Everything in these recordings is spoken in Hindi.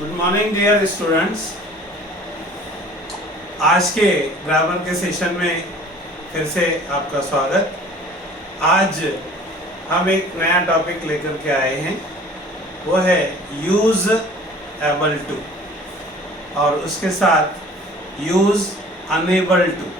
Good morning dear students. आज के ग्रामर के सेशन में फिर से आपका स्वागत। आज हम एक नया टॉपिक लेकर के आए हैं, वो है यूज एबल टू और उसके साथ use unable to.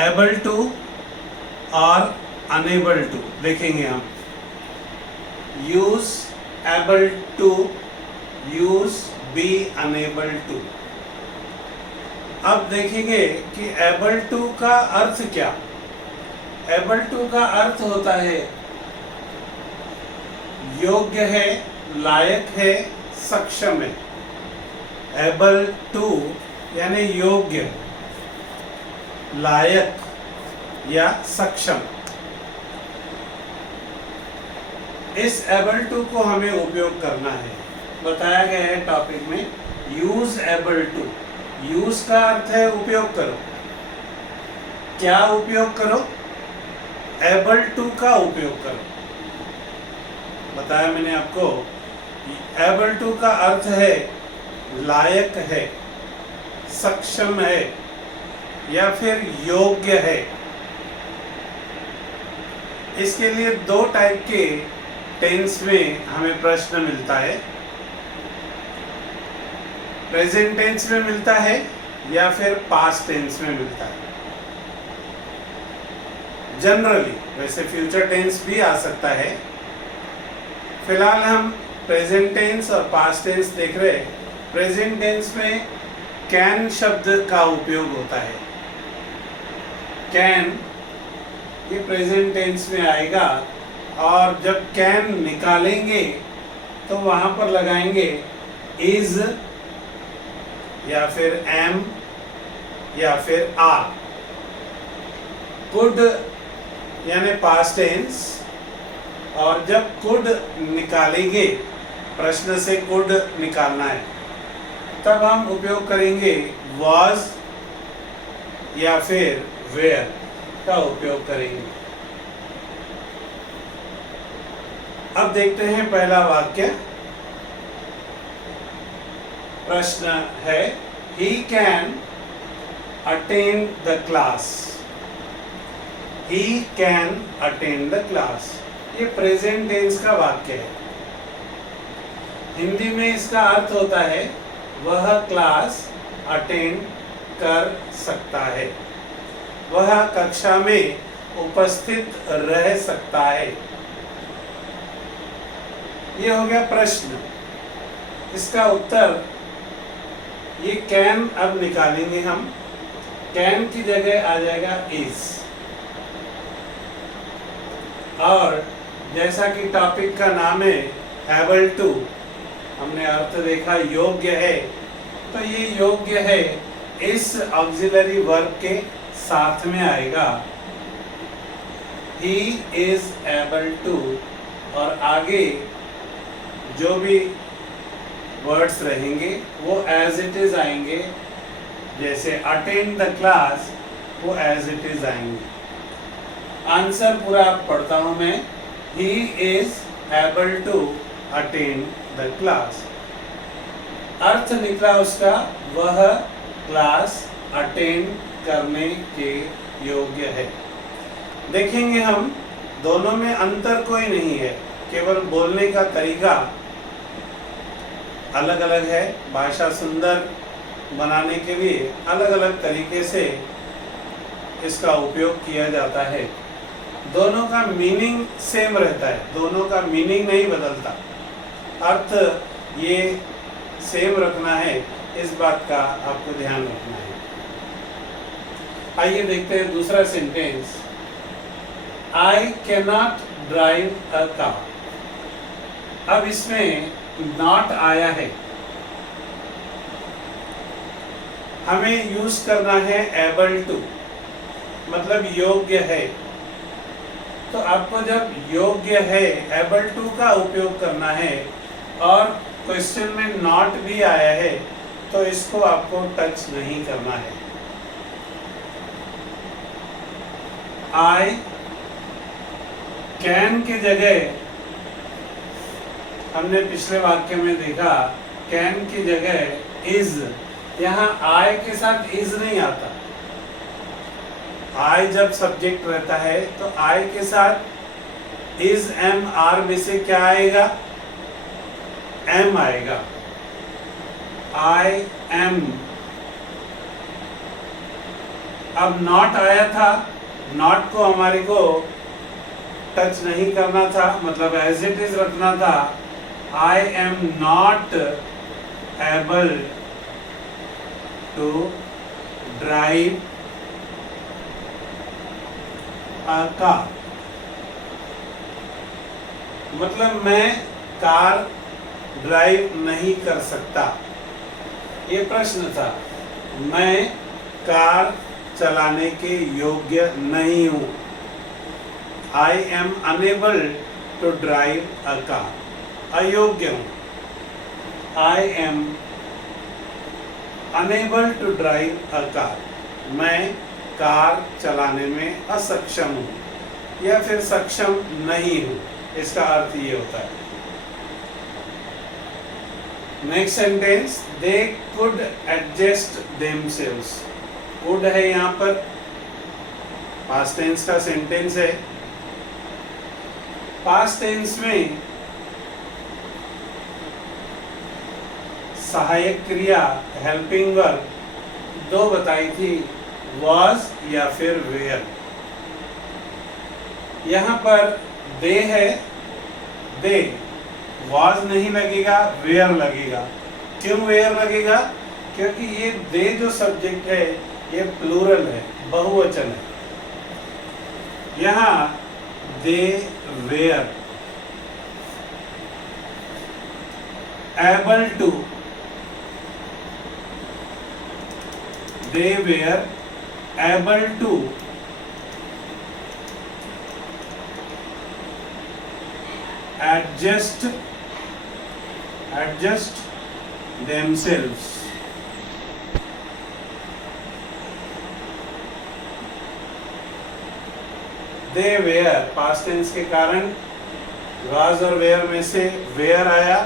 Able to और अनेबल टू देखेंगे हम। Use able to, use be unable to. अब देखेंगे कि एबल टू का अर्थ क्या। एबल टू का अर्थ होता है योग्य है, लायक है, सक्षम है। एबल टू यानी योग्य, लायक या सक्षम। इस एबल टू को हमें उपयोग करना है। बताया गया है टॉपिक में यूज एबल टू। यूज का अर्थ है उपयोग करो। क्या उपयोग करो? एबल टू का उपयोग करो। बताया मैंने आपको, एबल टू का अर्थ है लायक है, सक्षम है या फिर योग्य है। इसके लिए दो टाइप के टेंस में हमें प्रश्न मिलता है। प्रेजेंट टेंस में मिलता है या फिर पास्ट टेंस में मिलता है। जनरली, वैसे फ्यूचर टेंस भी आ सकता है। फिलहाल हम प्रेजेंट टेंस और पास्ट टेंस देख रहे हैं। प्रेजेंट टेंस में कैन शब्द का उपयोग होता है। कैन ये प्रेजेंट टेंस में आएगा और जब कैन निकालेंगे तो वहां पर लगाएंगे इज या फिर एम या फिर आर। कुड यानी पास्ट टेंस, और जब कुड निकालेंगे, प्रश्न से कुड निकालना है, तब हम उपयोग करेंगे वाज या फिर वेयर का उपयोग करेंगे। अब देखते हैं पहला वाक्य। प्रश्न है he can attend the class। he can attend the class, ये प्रेजेंट टेंस का वाक्य है। हिंदी में इसका अर्थ होता है वह क्लास अटेंड कर सकता है, वह कक्षा में उपस्थित रह सकता है। ये हो गया प्रश्न। इसका उत्तर ये कैन अब निकालेंगे हम। कैन की जगह आ जाएगा इज। और जैसा कि टॉपिक का नाम है एबल टू, हमने अर्थ देखा योग्य है, तो ये योग्य है इस ऑक्सिलरी वर्ब के साथ में आएगा। ही इज एबल टू, और आगे जो भी वर्ड्स रहेंगे वो एज इट इज आएंगे। जैसे अटेंड द क्लास, वो एज इट इज आएंगे। आंसर पूरा पढ़ता हूं मैं। He is able to attend the class. अर्थ निकला उसका वह क्लास अटेंड करने के योग्य है। देखेंगे हम दोनों में अंतर कोई नहीं है, केवल बोलने का तरीका अलग अलग है। भाषा सुंदर बनाने के लिए अलग अलग तरीके से इसका उपयोग किया जाता है। दोनों का मीनिंग सेम रहता है, दोनों का मीनिंग नहीं बदलता। अर्थ ये सेम रखना है, इस बात का आपको ध्यान रखना है। आइए देखते हैं दूसरा sentence. I can not drive a car. अब इसमें नॉट आया है, हमें यूज करना है एबल टू, मतलब योग्य है। तो आपको जब योग्य है एबल टू का उपयोग करना है और क्वेश्चन में नॉट भी आया है, तो इसको आपको टच नहीं करना है। आई कैन की जगह हमने पिछले वाक्य में देखा कैन की जगह इज, यहाँ आई के साथ इज नहीं आता। आई जब सब्जेक्ट रहता है तो आई के साथ इज एम आर में से क्या आएगा, एम आएगा। आई एम, अब नॉट आया था, नॉट को हमारे को टच नहीं करना था, मतलब एज इट इज रखना था। I am not able to drive a car, मतलब मैं कार ड्राइव नहीं कर सकता। ये प्रश्न था, मैं कार चलाने के योग्य नहीं हूं। I am unable to drive a car, अयोग्य हूं। I am unable to drive a car, मैं कार चलाने में असक्षम हूं या फिर सक्षम नहीं हूं, इसका अर्थ ये होता है। Next sentence, they could adjust themselves. Could है यहाँ पर, पास्ट टेंस का सेंटेंस है। पास्ट टेंस में सहायक क्रिया हेल्पिंग वर्ब दो बताई थी, was या फिर were। यहाँ पर दे है, दे was नहीं लगेगा, were लगेगा। क्यों were लगेगा? क्योंकि ये दे जो सब्जेक्ट है ये प्लूरल है, बहुवचन है। यहाँ दे were able to, they were able to adjust themselves। they were past tense के कारण was और were में से were आया,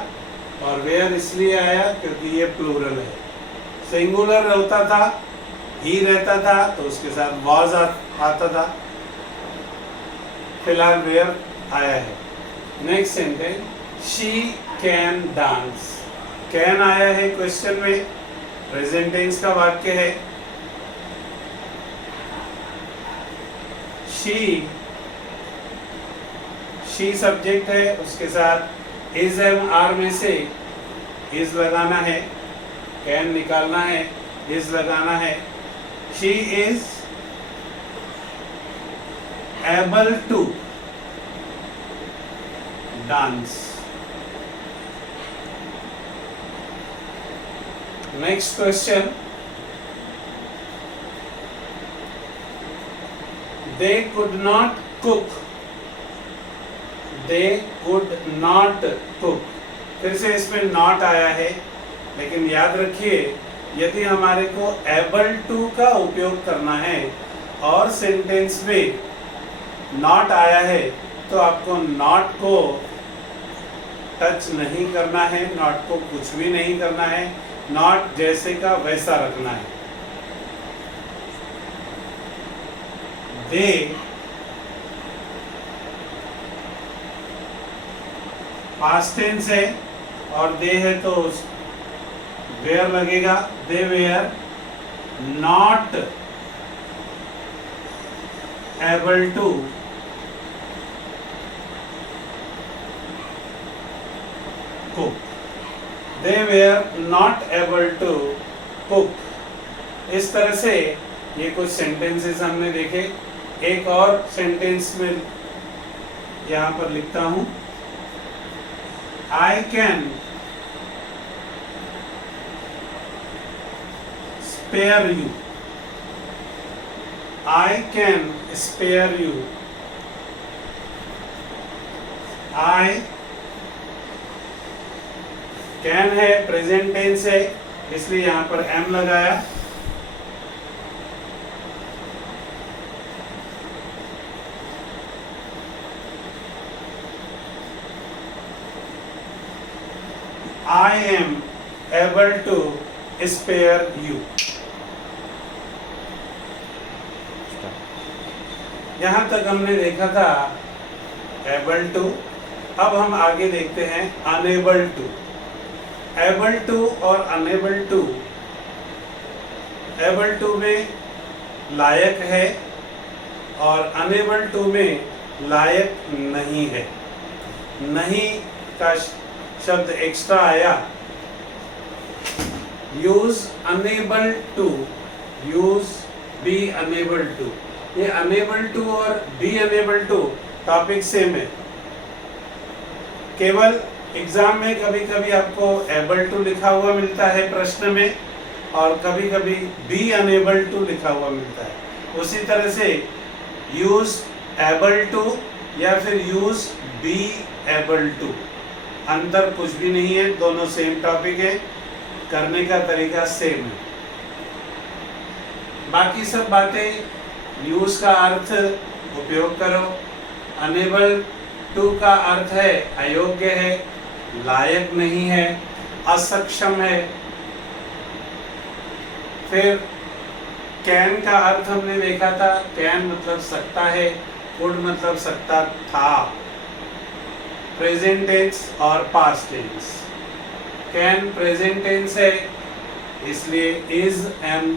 और were इसलिए आया क्योंकि ये प्लूरल है। सिंगुलर रहता था, ही रहता था तो उसके साथ was आता था, फिलहाल were आया है। Next sentence, she can dance. Can आया है क्वेश्चन में, प्रेजेंट टेंस का वाक्य है। शी सब्जेक्ट है, उसके साथ इज एम आर में से इज लगाना है, कैन निकालना है, इज लगाना है। She is able to dance. Next question, they could not cook, they could not cook। फिर से इसमें not आया है, लेकिन याद रखिए यदि हमारे को able to का उपयोग करना है और सेंटेंस में not आया है तो आपको not को टच नहीं करना है, not को कुछ भी नहीं करना है, not जैसे का वैसा रखना है। दे पास्ट टेंस है और दे है तो वेयर लगेगा। They were not able to cook. They were not able to cook. इस तरह से ये कुछ सेंटेंसेस हमने देखे। एक और सेंटेंस में यहाँ पर लिखता हूँ, I can spare you। I can spare you। I can है, प्रेजेंट टेंस है, इसलिए यहाँ पर am लगाया। I am able to spare you. यहां तक हमने देखा था able to. अब हम आगे देखते हैं unable to. able to और unable to. able to में लायक है और unable to में लायक नहीं है. नहीं का शब्द एक्स्ट्रा आया. Use unable to, use be unable to. ये अनेबल टू और be unable to topic same है. केवल एग्जाम में कभी कभी आपको एबल टू लिखा हुआ मिलता है प्रश्न में और कभी कभी बी अनेबल टू लिखा हुआ मिलता है. उसी तरह से यूज एबल टू या फिर यूज बी एबल टू, अंतर कुछ भी नहीं है, दोनों सेम टॉपिक है, करने का तरीका सेम है. बाकी सब बातें यूज का अर्थ उपयोग करो. अनेबल टू का अर्थ है अयोग्य है, लायक नहीं है, असक्षम है. फिर कैन का अर्थ हमने देखा था. कैन मतलब सकता है, कुड मतलब सकता था. प्रेजेंट टेंस और past tense. Can present tense है इसलिए इज एम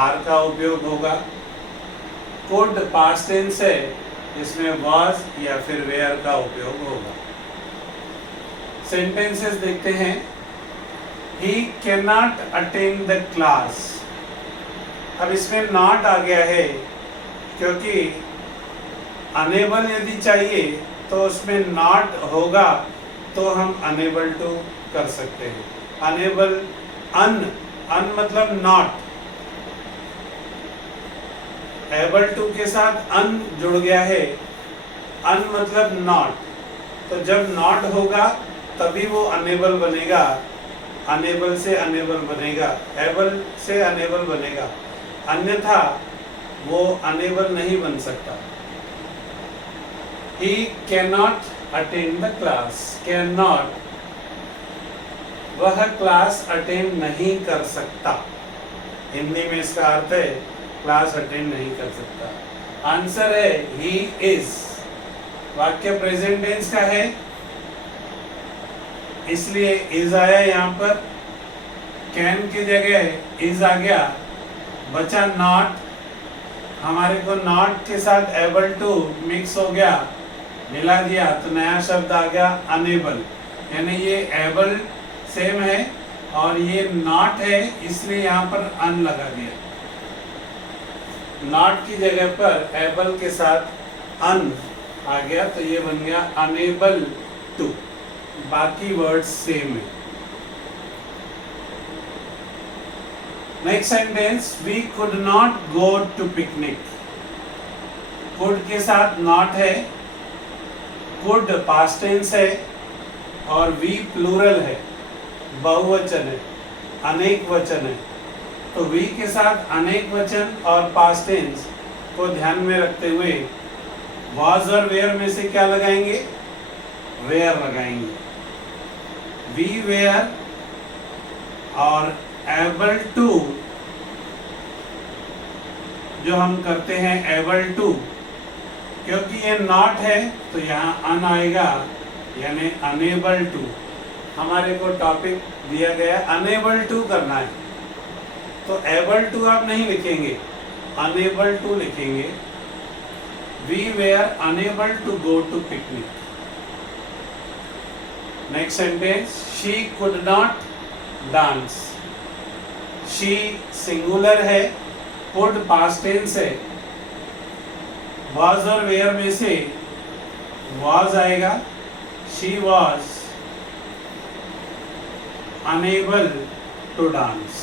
आर का उपयोग होगा. कुड पास्ट टेंस है इसमें वाज या फिर वेयर का उपयोग होगा. सेंटेंसेस देखते हैं. He can not attend the class. अब इसमें नॉट आ गया है क्योंकि अनेबल यदि चाहिए तो उसमें नॉट होगा तो हम अनेबल टू कर सकते हैं. अनेबल अन मतलब नॉट. एबल टू के साथ अन जुड़ गया है. अन मतलब नॉट. तो जब नॉट होगा तभी वो अनेबल बनेगा. अनेबल से अनेबल बनेगा, एबल से अनेबल बनेगा, अन्यथा वो अनेबल नहीं बन सकता. He cannot attend the class. Cannot, वह क्लास अटेंड नहीं कर सकता. हिंदी में इसका अर्थ है क्लास अटेंड नहीं कर सकता. आंसर है he is. वाक्य प्रेजेंट टेंस का है इसलिए is आया यहाँ पर. कैन की जगह is आ गया, बचा नॉट. हमारे को नॉट के साथ एबल टू मिक्स हो गया, मिला दिया तो नया शब्द आ गया अनेबल. यानी ये एबल सेम है और ये नॉट है इसलिए यहाँ पर अन लगा दिया. नॉट की जगह पर एबल के साथ अन आ गया तो ये बन गया अनेबल टू. बाकी वर्ड्स सेम है. Next sentence. We could not go to picnic. Could के साथ नॉट है, कुड पास्ट टेंस है और वी प्लूरल है, बहुवचन है, अनेक वचन है. तो वी के साथ अनेक वचन और पास्ट टेंस को ध्यान में रखते हुए वाज और वेयर में से क्या लगाएंगे? वेयर लगाएंगे. वी वेयर और एबल टू जो हम करते हैं एबल टू, क्योंकि ये नॉट है तो यहाँ अन आएगा यानी अनेबल टू. हमारे को टॉपिक दिया गया अनेबल टू करना है तो एबल टू आप नहीं लिखेंगे, अनेबल टू लिखेंगे. We were unable to go to picnic. Next sentence. She could not dance. She singular है, कुड पास्ट टेंस है, वाज और वेयर में से वाज आएगा. She was unable to dance.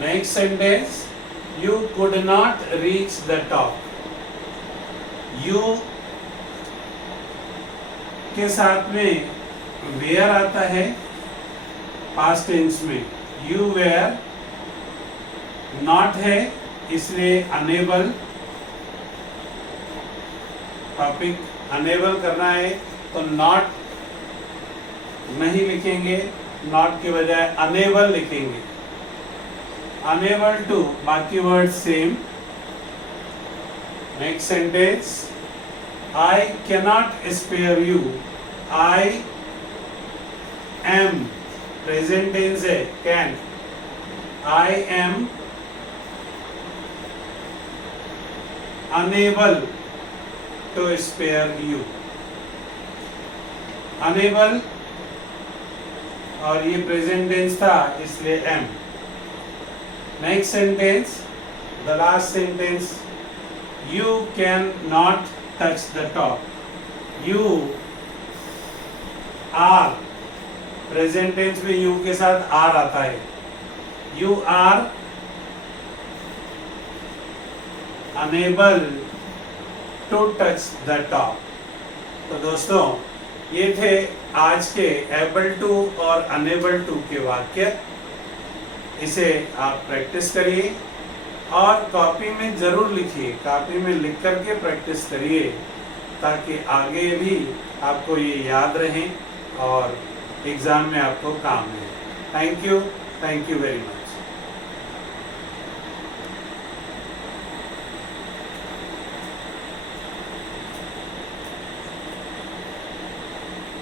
Next sentence. You could not reach the top. You के साथ में वेयर आता है पास्ट टेंस में. यू वेयर नॉट है इसलिए अनेबल. टॉपिक अनेबल करना है तो नॉट नहीं लिखेंगे, नॉट के बजाय अनेबल लिखेंगे, अनेबल टू, बाकी word same. Next sentence, I cannot spare you, I am, present tense है can, I am unable to spare you, unable और ये प्रेजेंट टेंस था इसलिए am. Next sentence, the last sentence, you can not touch the top, you are, present tense में यू के साथ आर आता है, you are unable to touch the top. तो दोस्तों ये थे आज के एबल टू और अनेबल टू के वाक्य। इसे आप प्रैक्टिस करिए और कॉपी में जरूर लिखिए, कॉपी में लिख करके प्रैक्टिस करिए ताकि आगे भी आपको ये याद रहे और एग्ज़ाम में आपको काम आए। Thank you very much.